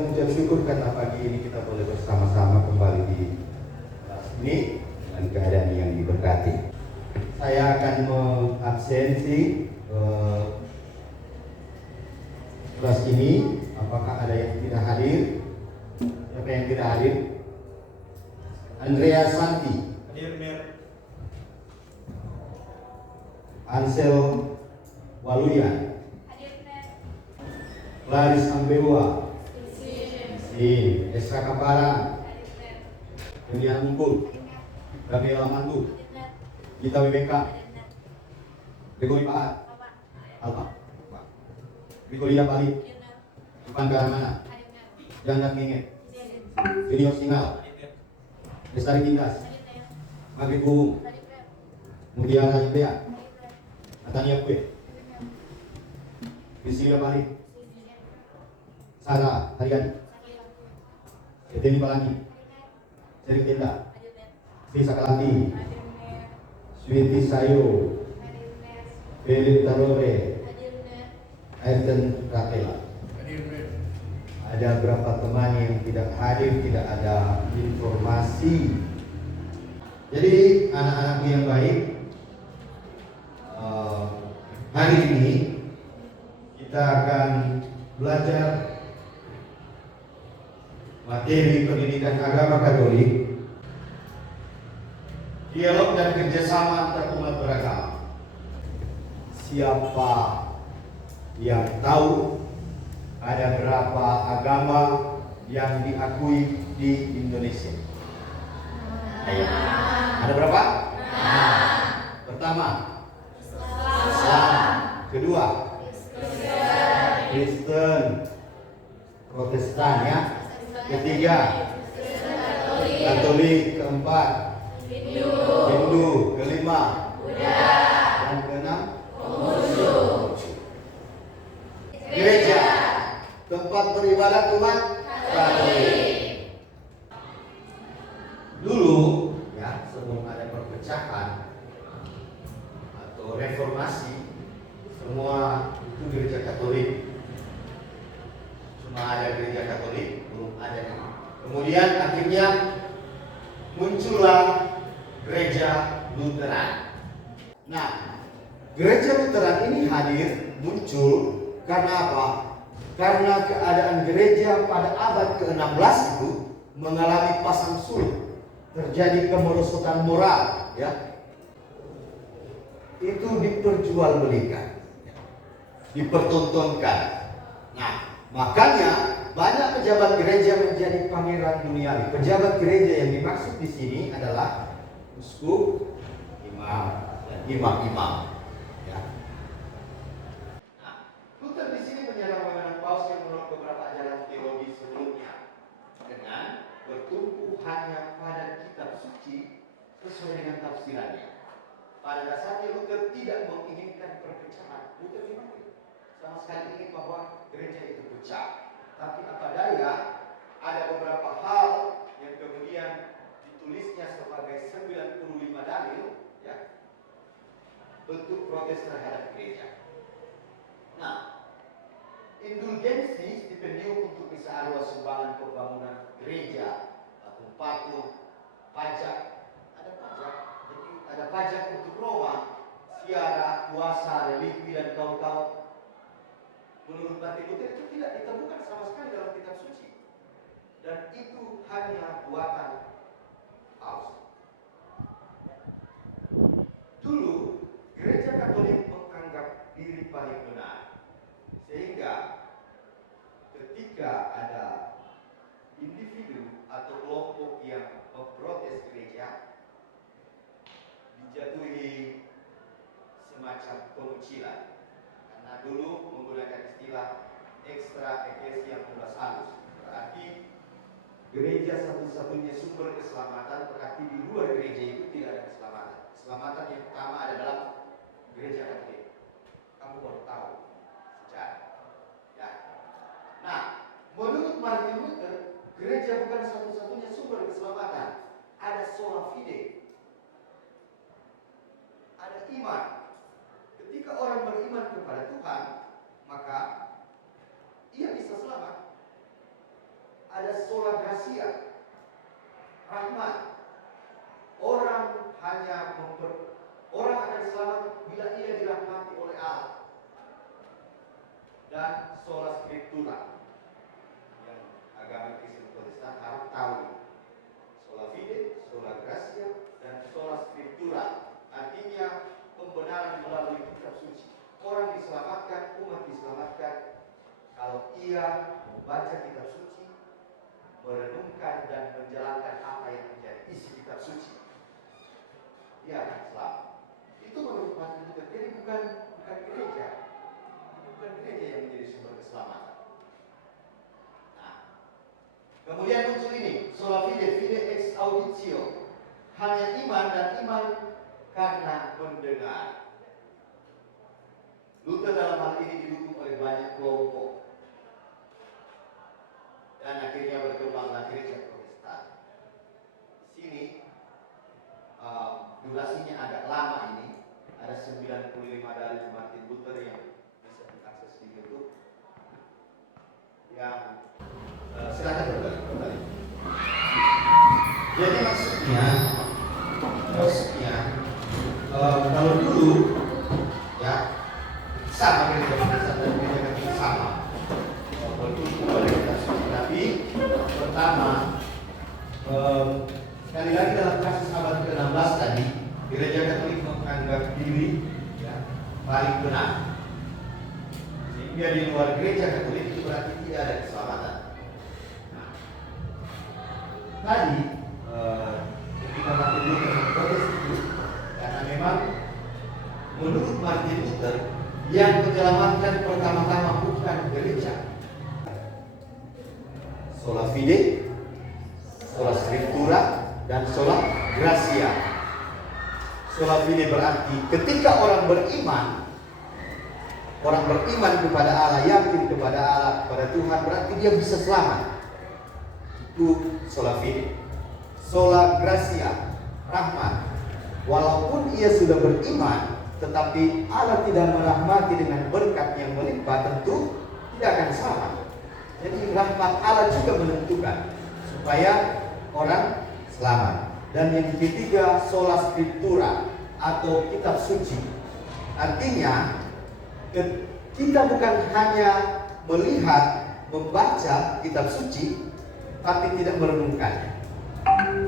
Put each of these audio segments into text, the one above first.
mengucap syukur karena pagi ini kita boleh bersama-sama kembali di kelas ini dengan keadaan yang diberkati. Saya akan mengabsensi kelas ini. Apakah ada yang tidak hadir? Siapa yang tidak hadir? Andrea Santi. Hadir, Mir. Ansel Waluya. Hadir, Mir. Laris Ambewa. Sini. Esra Kapara. Hadir, Mir. Dunia Unggul. Hadir, Mir. Gabriela Mandu. Hadir, Mir. Gita WBK. Hadir, Mir. Gregory Pahat. Bapak. Alfa. Gregoria Bali. Hadir, Mir. Ivan Garamana. Hadir, Mir. Jangan Nginget. Sini. Junior Singal. Lestari Tindas. Hadir, Mir. Maghrib Bubung. Hadir, Mir. Mutia Rajabea. Hadir, Mir. Natania Kue. Hadir, Mir. Priscilla Bali. Sini. Sarah Haryani. Sakila. Eteni Balani. Hadir, Mir. Seri Tenda. Hadir, Mir. Sri Sakalati. Hadir, Mir. Switi Sayo. Hadir, Mir. Philip Tarore. Hadir, Mir. Ayrton Ratela. Hadir, Mir. Ada berapa teman yang tidak hadir, tidak ada informasi. Jadi anak-anakku yang baik, hari ini kita akan belajar materi pendidikan agama Katolik, dialog dan kerjasama antar umat beragama. Siapa yang tahu ada berapa agama yang diakui di Indonesia? Ayo. Ada berapa? Pertama, Islam. Kedua, Kristen. Protestan ya. Ketiga, Katolik. Keempat, Hindu. Kelima, dan keenam, gereja, tempat beribadat umat Katolik. Dulu ya, sebelum ada perpecahan atau reformasi, semua itu gereja Katolik. Cuma ada gereja Katolik, belum ada. Kemudian akhirnya muncullah gereja Lutheran. Nah, gereja Lutheran ini hadir, muncul karena apa? Karena keadaan gereja pada abad ke-16 itu mengalami pasang surut. Terjadi kemerosotan moral, ya. Itu diperjualbelikan, dipertontonkan. Nah, makanya banyak pejabat gereja menjadi pangeran duniawi. Pejabat gereja yang dimaksud di sini adalah uskup, imam, dan imam-imam. Ya. Nah, Luther di sini menyerang wewenang Paus yang menolak beberapa ajaran teologi sebelumnya dengan bertumpu hanya pada kitab suci sesuai dengan tafsirannya. Pada dasarnya Luther tidak menginginkan perpecahan. Luther memang sama sekali ingin bahwa gereja itu pecah. Tapi apa daya, ada beberapa hal yang kemudian ditulisnya sebagai 95 dalil, ya, bentuk protes terhadap gereja. Nah, indulgensi, stipendium untuk bisa arwah sumbangan pembangunan gereja atau patung, pajak, jadi ada pajak untuk Roma, siara, kuasa, religi dan kaum-kaum. Menurut Martin Luther itu tidak ditemukan sama sekali dalam kitab suci, dan itu hanya buatan Paus. Dulu gereja Katolik menganggap diri paling benar, sehingga ketika ada individu atau kelompok yang memprotes gereja, dijatuhi semacam pengucilan. Karena dulu menggunakan istilah extra ecclesia universalis, berarti gereja satu-satunya sumber keselamatan, berarti di luar gereja itu tidak ada keselamatan. Keselamatan yang pertama ada dalam gereja Katolik. Kamu baru tahu sejarah. Ya. Nah, menurut Martin Luther, gereja bukan satu-satunya sumber keselamatan. Ada sola fide, ada iman. Ketika orang beriman kepada Tuhan, maka ia bisa selamat. ada sola gracia, rahmat. Orang akan selamat bila ia dirahmati oleh Allah. Dan sola scriptura, yang agama Kristen Protestan harap tahu. Sola fide, sola gracia, dan sola scriptura, artinya pembenaran melalui kitab suci. Orang diselamatkan, umat diselamatkan kalau ia membaca kitab suci, merenungkan dan menjalankan apa yang menjadi isi kitab suci. Dia akan selamat. Itu menurut Martin Luther. Jadi bukan gereja. Bukan gereja yang menjadi sumber keselamatan. Nah, kemudian muncul ini, sola fide, fide ex auditio. Hanya iman dan iman karena mendengar. Luther dalam hal ini didukung oleh banyak kelompok. Dan akhirnya berkembanglah gereja Protestan. Di sini durasinya agak lama ini. Ada 95 dalil Martin Luther yang bisa diakses di YouTube. Yang silakan kembali. Jadi maksudnya kalau dulu ya sama gereja Protestan dan gereja Katolik sama. Tapi pertama sekali lagi dalam kasus abad ke-16 tadi, gereja Katolik menganggap diri paling benar, sehingga di luar gereja Katolik itu berarti tidak ada keselamatan. Tadi ketika Martin Luther memprotes itu, karena memang menurut Martin Luther yang menyelamatkan pertama-tama bukan gereja. Sola fide, sola scriptura, dan sola gracia. Sola fide berarti ketika orang beriman kepada Allah, yakin kepada Allah, kepada Tuhan, berarti dia bisa selamat. Itu sola fide. Sola gracia, rahmat. Walaupun ia sudah beriman, tetapi Allah tidak merahmati dengan berkat yang melimpah, tentu tidak akan selamat. Jadi rahmat Allah juga menentukan supaya orang selamat. Dan yang ketiga, sola scriptura atau kitab suci. Artinya kita bukan hanya melihat, membaca kitab suci, tapi tidak merenungkannya.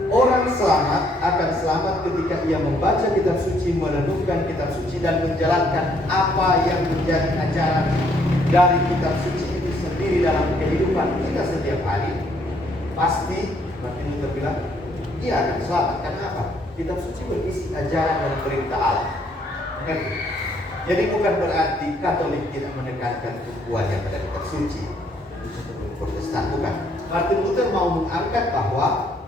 Orang selamat akan selamat ketika ia membaca kitab suci, merenungkan kitab suci, dan menjalankan apa yang menjadi ajaran dari kitab suci itu sendiri dalam kehidupan kita setiap hari. Pasti Martin Luther bilang ia akan selamat. Karena apa? Kitab suci berisi ajaran dan perintah Allah. Jadi bukan berarti Katolik tidak menekankan tumpuannya pada kitab suci. Protestan bukan. Martin Luther mau mengangkat bahwa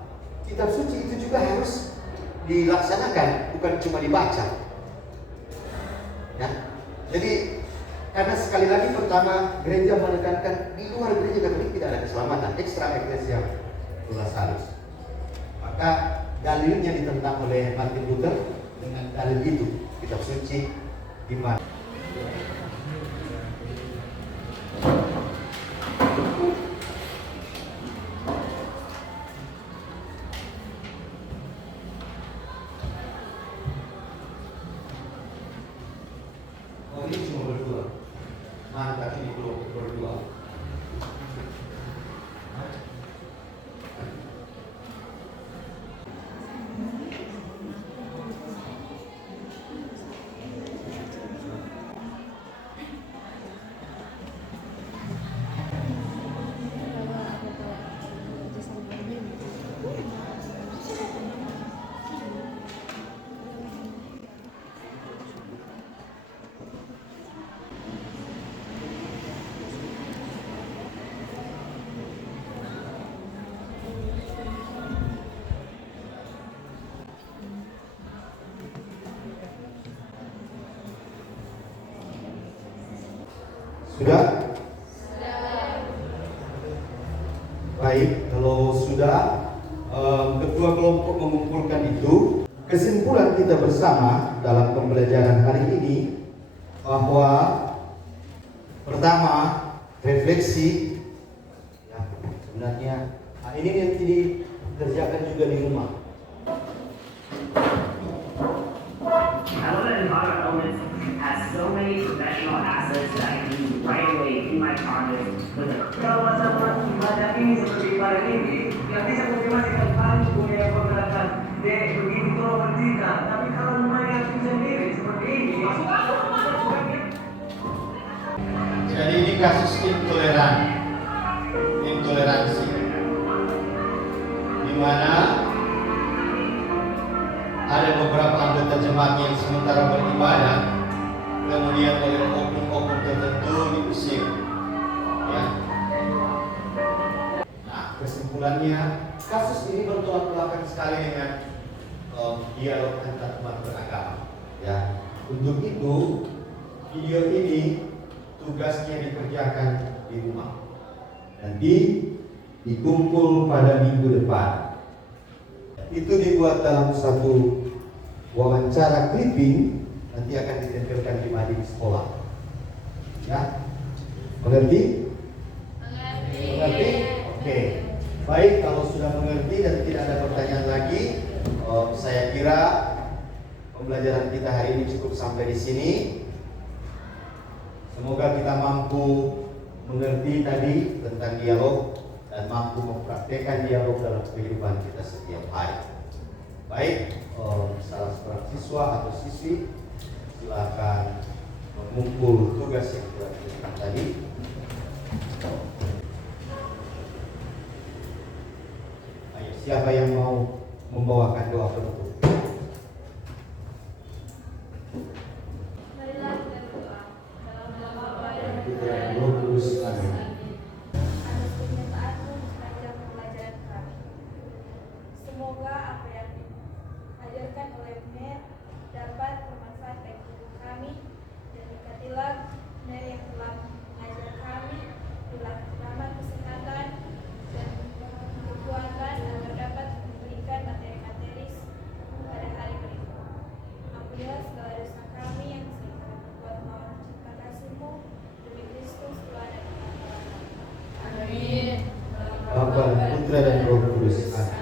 kitab suci itu juga harus dilaksanakan, bukan cuma dibaca. Ya. Jadi karena sekali lagi pertama gereja menekankan di luar gereja Katolik tidak ada keselamatan, extra ecclesia pluralitatis. Maka dalilnya ditentang oleh Martin Luther dengan dalil itu, kitab suci gimana? Sudah? Baik, kalau sudah, ketua kelompok mengumpulkan itu. Kesimpulan kita bersama dalam pembelajaran hari ini bahwa pertama, refleksi. Ya, sebenarnya ini nanti dikerjakan juga di rumah. Element Environment Elements has so many professional assets that I can use right away in my project with a Kalau masa ibadah ini seperti ibadah ini, yang bisa motivasikan kami punya penggerakkan dek begini tolong kita. Tapi kalau rumahnya aku sendiri seperti ini, masuk akal Jadi ini kasus intoleransi, di mana ada beberapa anggota jemaat yang sementara beribadah, kemudian oleh oknum-oknum tertentu diusir. Ya. Nah, kesimpulannya, kasus ini bertolak belakang sekali dengan dialog antar umat beragama. Ya, untuk itu video ini tugasnya dikerjakan di rumah. Nanti dikumpul pada minggu depan. Itu dibuat dalam satu wawancara clipping, nanti akan ditempelkan di mading sekolah. Ya, mengerti? Mengerti? Oke. Baik, kalau sudah mengerti dan tidak ada pertanyaan lagi, saya kira pembelajaran kita hari ini cukup sampai di sini. Semoga kita mampu mengerti tadi tentang dialog dan mampu mempraktekkan dialog dalam kehidupan kita setiap hari. Baik, salah seorang siswa atau siswi silakan mengumpul tugas yang telah diberikan tadi. Ayo, siapa yang mau membawakan doa penutup? Marilah kita berdoa. Dalam nama Bapa dan Putra dan Roh Kudus. Amin. atas kenyataanmu sepanjang pembelajaran kami. Semoga apa yang diajarkan oleh Ner dapat bermanfaat bagi hidup kami dan berkatilah Ner yang telah mengajar kami dalam ramah kesehatan dan kekuatan agar dapat memberikan materi-materi pada hari berikut. Ampunilah segala dosa kami yang sering kami berbuat melawan cipta kasih-Mu demi Kristus Tuhan dan Tuhan kami. Amin. Bapa, Putra dan Roh Kudus. Amin.